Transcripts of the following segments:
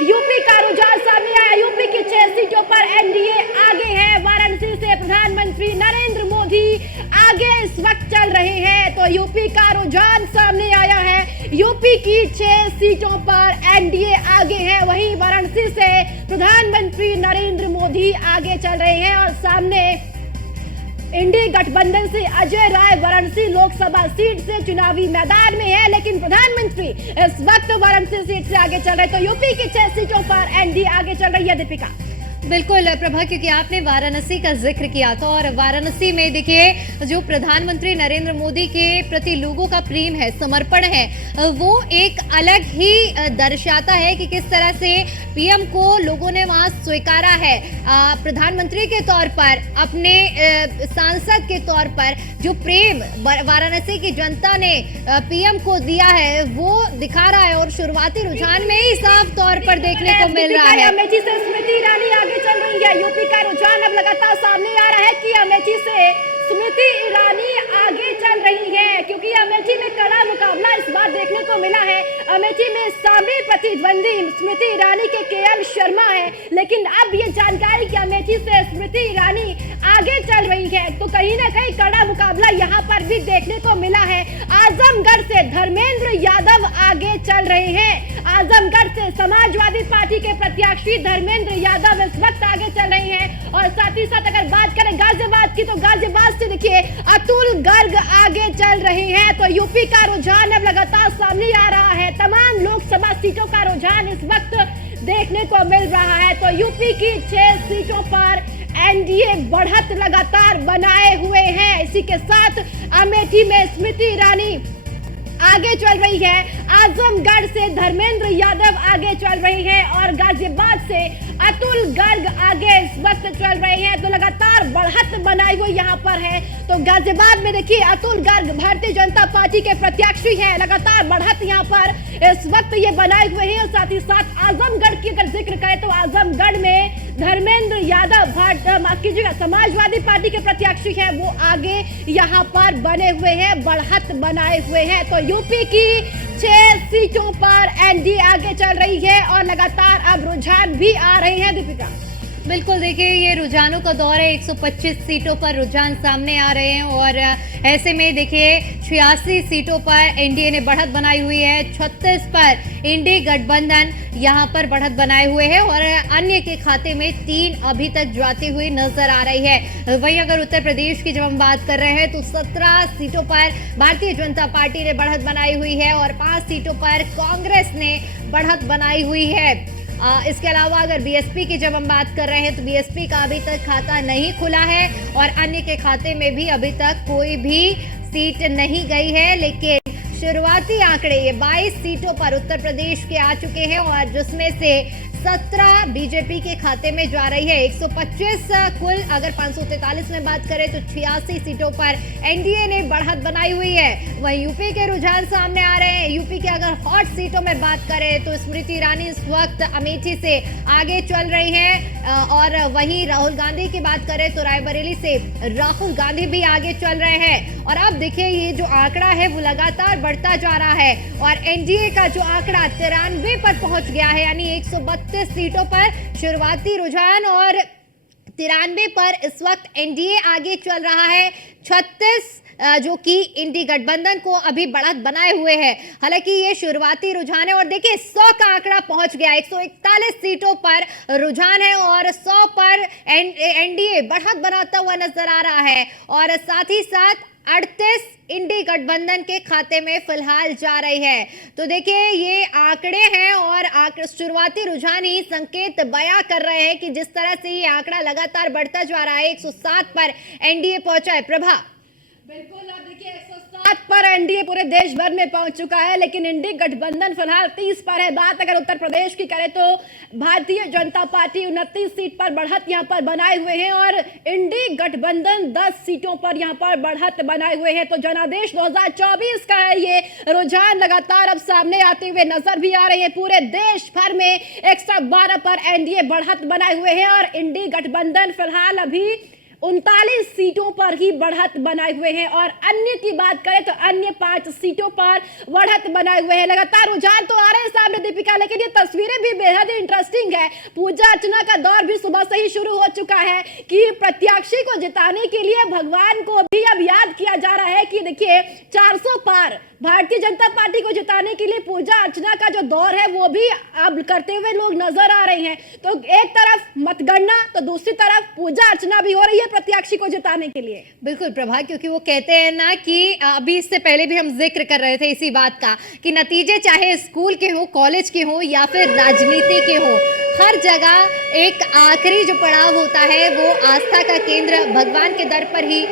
UP का रुझान सामने आया। यूपी की 6 सीटों पर एनडीए आगे है। वाराणसी से प्रधानमंत्री नरेंद्र मोदी आगे इस वक्त चल रहे हैं। तो यूपी का रुझान सामने आया है। यूपी की 6 सीटों पर एनडीए आगे है। वहीं वाराणसी से प्रधानमंत्री नरेंद्र मोदी आगे चल रहे हैं और सामने इंडी गठबंधन से अजय राय वाराणसी लोकसभा सीट से चुनावी मैदान में है, लेकिन प्रधानमंत्री इस वक्त वाराणसी सीट से आगे चल रहे। तो यूपी की 6 सीटों पर एनडीए आगे चल रही है। दीपिका। बिल्कुल प्रभा, क्योंकि आपने वाराणसी का जिक्र किया था और वाराणसी में देखिए जो प्रधानमंत्री नरेंद्र मोदी के प्रति लोगों का प्रेम है, समर्पण है, वो एक अलग ही दर्शाता है कि किस तरह से पीएम को लोगों ने वहां स्वीकारा है। प्रधानमंत्री के तौर पर, अपने सांसद के तौर पर जो प्रेम वाराणसी की जनता ने पीएम को दिया है वो दिखा रहा है और शुरुआती रुझान में ही साफ तौर पर देखने को मिल रहा है। अमेठी से स्मृति ईरानी आगे चल रही है। यूपी का रुझान अब लगातार सामने आ रहा है कि अमेठी से स्मृति ईरानी आगे चल रही है, क्योंकि अमेठी में कड़ा मुकाबला इस बार देखने को मिला है। अमेठी में सामने प्रतिद्वंदी स्मृति ईरानी के केएल शर्मा है, लेकिन अब ये जानकारी कि अमेठी से स्मृति ईरानी आगे चल रही है, तो कहीं ना कहीं कड़ा मुकाबला यहाँ पर भी देखने को मिला है। आजमगढ़ से धर्मेंद्र यादव आगे चल रहे हैं। आजमगढ़ से समाजवादी पार्टी के प्रत्याशी धर्मेंद्र यादव इस वक्त आगे चल रहे हैं और साथ ही साथ अगर बात करें गाजियाबाद की, तो गाजियाबाद से देखिए अतुल गर्ग आगे चल रहे हैं। तो यूपी का रुझान अब लगातार सामने आ रहा है। तमाम लोकसभा सीटों का रुझान इस वक्त देखने को मिल रहा है। तो यूपी की 6 सीटों पर एनडीए बढ़त लगातार बनाए हुए हैं। इसी के साथ अमेठी में स्मृति ईरानी आगे चल रही है, आजमगढ़ से धर्मेंद्र यादव आगे चल रहे हैं और गाजियाबाद से अतुल गर्ग आगे इस वक्त चल रहे हैं। तो लगातार बढ़त बनाई हुई यहाँ पर है। तो गाजियाबाद में देखिए अतुल गर्ग भारतीय जनता पार्टी के प्रत्याशी हैं। लगातार बढ़त यहाँ पर इस वक्त ये बनाए हुए हैं और साथ ही साथ आजमगढ़ की अगर जिक्र करें तो आजमगढ़ में धर्मेंद्र यादव समाजवादी पार्टी के प्रत्याशी हैं, वो आगे यहाँ पर बने हुए हैं, बढ़त बनाए हुए हैं। तो यूपी की 6 सीटों पर एनडीए आगे चल रही है और लगातार अब रुझान भी आ रहे हैं। दीपिका। बिल्कुल, देखिए ये रुझानों का दौर है। 125 सीटों पर रुझान सामने आ रहे हैं और ऐसे में देखिए 86 सीटों पर एनडीए ने बढ़त बनाई हुई है। 36 पर इंडी गठबंधन यहां पर बढ़त बनाए हुए हैं और अन्य के खाते में 3 अभी तक जाती हुई नजर आ रही है। वहीं अगर उत्तर प्रदेश की जब हम बात कर रहे हैं तो 17 सीटों पर भारतीय जनता पार्टी ने बढ़त बनाई हुई है और 5 सीटों पर कांग्रेस ने बढ़त बनाई हुई है। इसके अलावा अगर बीएसपी की जब हम बात कर रहे हैं तो बीएसपी का अभी तक खाता नहीं खुला है और अन्य के खाते में भी अभी तक कोई भी सीट नहीं गई है। लेकिन शुरुआती आंकड़े ये 22 सीटों पर उत्तर प्रदेश के आ चुके हैं और जिसमें से 17 बीजेपी के खाते में जा रही है। 125 कुल अगर 543 में बात करें तो 86 सीटों पर एनडीए ने बढ़त बनाई हुई है। वहीं यूपी के रुझान सामने आ रहे हैं। यूपी के अगर हॉट सीटों में बात करें तो स्मृति ईरानी इस वक्त अमेठी से आगे चल रही हैं और वहीं राहुल गांधी की बात करें तो रायबरेली से राहुल गांधी भी आगे चल रहे हैं। और अब देखिए ये जो आंकड़ा है वो लगातार बढ़ता जा रहा है और एनडीए का जो आंकड़ा 93 पर पहुंच गया है, यानी 132 सीटों पर शुरुआती रुझान और 93 पर इस वक्त एनडीए आगे चल रहा है। 36 जो कि इंडी गठबंधन को अभी बढ़त बनाए हुए हैं। हालांकि ये शुरुआती रुझान है और देखिए 100 का आंकड़ा पहुंच गया। 141 सीटों पर रुझान है और 100 पर एनडीए बढ़त बनाता हुआ नजर आ रहा है और साथ ही साथ 38 इंडी गठबंधन के खाते में फिलहाल जा रही है। तो देखिए ये आंकड़े हैं और शुरुआती रुझान ही संकेत बयां कर रहे हैं कि जिस तरह से ये आंकड़ा लगातार बढ़ता जा रहा है। 107 पर एनडीए पहुंचा है। प्रभा। बिल्कुल, आप देखिए 107 पर एनडीए पूरे देश भर में पहुंच चुका है, लेकिन इंडी गठबंधन फिलहाल 30 पर है। बात अगर उत्तर प्रदेश की करें तो भारतीय जनता पार्टी 29 सीट पर बढ़त यहां पर बनाए हुए हैं और इंडी गठबंधन 10 सीटों पर यहां पर बढ़त बनाए हुए हैं। तो जनादेश 2024 का है ये रुझान लगातार अब सामने आते हुए नजर भी आ रहे हैं। पूरे देश भर में 112 पर एनडीए बढ़त बनाए हुए हैं और इंडी गठबंधन फिलहाल अभी 39 सीटों पर ही बढ़त बनाए हुए हैं और अन्य की बात करें तो अन्य 5 सीटों पर बढ़त बनाए हुए हैं। लगातार रुझान तो आ रहे हैं सामने दीपिका, लेकिन ये तस्वीरें भी बेहद ही इंटरेस्टिंग है। पूजा अर्चना का दौर भी सुबह से ही शुरू हो चुका है कि प्रत्याशी को जिताने के लिए भगवान को भी अब याद किया जा रहा है कि देखिए 400 पार भारतीय जनता पार्टी को जिताने के लिए पूजा अर्चना का जो दौर है वो भी अब करते हुए लोग नजर आ रहे हैं। तो एक तरफ मतगणना तो दूसरी तरफ पूजा अर्चना भी हो रही है प्रत्याशी को जिताने के लिए। बिल्कुल प्रभा, क्योंकि वो कहते हैं ना कि अभी इससे पहले भी हम जिक्र कर रहे थे इसी बात का कि नतीजे चाहे स्कूल के हो, कॉलेज के हो या फिर राजनीति के हो, हर जगह एक आखिरी जो पड़ाव होता है वो आस्था का केंद्र भगवान के दर पर ही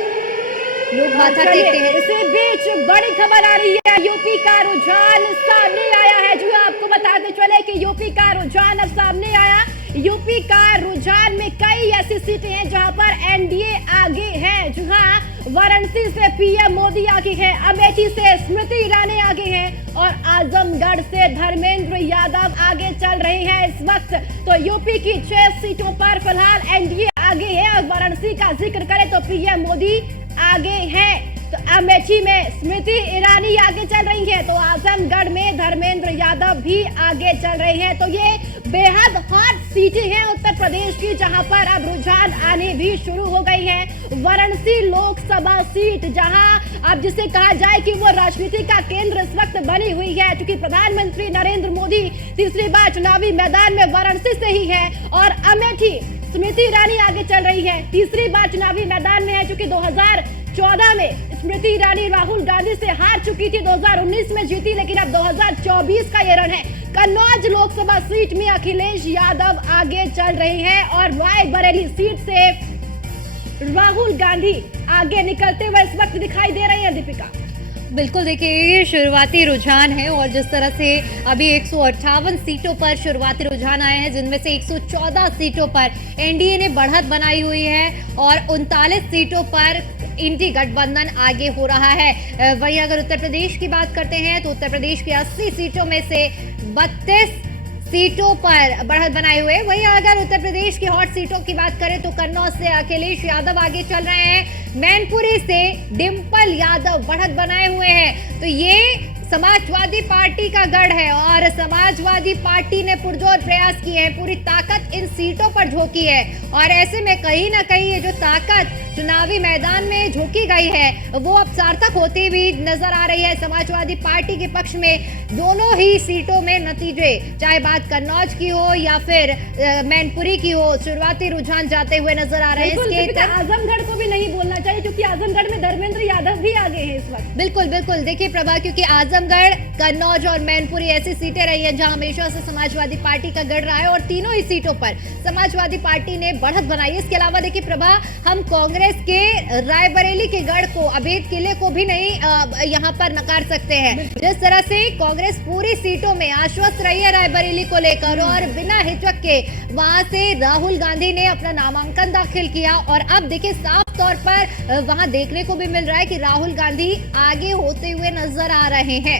लोग माथा टेकते हैं। इसी बीच बड़ी खबर आ रही है, यूपी का रुझान सामने आया है। जो आपको बताते चले कि यूपी का रुझान अब सामने आया। यूपी का रुझान में कई ऐसी सीटें हैं जहां पर एनडीए आगे है। जहां वाराणसी से पीएम मोदी आगे है, अमेठी से स्मृति ईरानी आगे हैं और आजमगढ़ से धर्मेंद्र यादव आगे चल रहे हैं इस वक्त। तो यूपी की 6 सीटों पर फिलहाल एनडीए आगे है और वाराणसी का जिक्र करें तो पीएम मोदी आगे हैं। तो अमेठी में स्मृति ईरानी आगे चल रही है, तो आजमगढ़ में धर्मेंद्र यादव भी आगे चल रहे हैं। तो ये बेहद हॉट सीटें हैं उत्तर प्रदेश की, जहां पर अब रुझान आने भी शुरू हो गई हैं। वाराणसी लोकसभा सीट जहां अब जिसे कहा जाए कि वो राजनीति का केंद्र इस वक्त बनी हुई है, क्योंकि प्रधानमंत्री नरेंद्र मोदी तीसरी बार चुनावी मैदान में वाराणसी से ही है। और अमेठी स्मृति ईरानी आगे चल रही है, तीसरी बार चुनावी मैदान में है, क्योंकि 2014 में स्मृति ईरानी राहुल गांधी से हार चुकी थी, 2019 में जीती, लेकिन अब 2024 का ये रण है। कन्नौज लोकसभा सीट में अखिलेश यादव आगे चल रहे हैं और रायबरेली सीट से राहुल गांधी आगे निकलते हुए इस वक्त दिखाई दे रहे हैं। दीपिका, बिल्कुल, देखिए ये शुरुआती रुझान है और जिस तरह से अभी 158 सीटों पर शुरुआती रुझान आए हैं, जिनमें से 114 सीटों पर एनडीए ने बढ़त बनाई हुई है और 39 सीटों पर इंडी गठबंधन आगे हो रहा है। वहीं अगर उत्तर प्रदेश की बात करते हैं तो उत्तर प्रदेश की 80 सीटों में से 32 सीटों पर बढ़त बनाए हुए। वहीं अगर उत्तर प्रदेश की हॉट सीटों की बात करें तो कन्नौज से अखिलेश यादव आगे चल रहे हैं, मैनपुरी से डिंपल यादव बढ़त बनाए हुए हैं। तो ये समाजवादी पार्टी का गढ़ है और समाजवादी पार्टी ने पुरजोर प्रयास किए हैं, पूरी ताकत इन सीटों पर झोंकी है और ऐसे में कहीं ना कहीं ये जो ताकत चुनावी मैदान में झोंकी गई है वो अब सार्थक होती हुई नजर आ रही है। समाजवादी पार्टी के पक्ष में दोनों ही सीटों में नतीजे, चाहे बात कन्नौज की हो या फिर मैनपुरी की हो, शुरुआती रुझान जाते हुए नजर आ रहे हैं। इसके आजमगढ़ को भी नहीं बोलना चाहिए, क्योंकि आजमगढ़ में धर्मेंद्र यादव भी आगे हैं इस वक्त। बिल्कुल बिल्कुल, देखिए प्रभा, क्योंकि आजमगढ़, कन्नौज और मैनपुरी ऐसी सीटें रही है जहां हमेशा से समाजवादी पार्टी का गढ़ रहा है और तीनों ही सीटों पर समाजवादी पार्टी ने बढ़त बनाई है। इसके अलावा देखिए प्रभा, हम कांग्रेस के रायबरेली के गढ़ को, अभेद किले को भी नहीं यहां पर नकार सकते हैं। जिस तरह से कांग्रेस पूरी सीटों में आश्वस्त रही है रायबरेली को लेकर और बिना हिचक के वहां से राहुल गांधी ने अपना नामांकन दाखिल किया और अब देखिए साफ तौर पर वहां देखने को भी मिल रहा है कि राहुल गांधी आगे होते हुए नजर आ रहे हैं।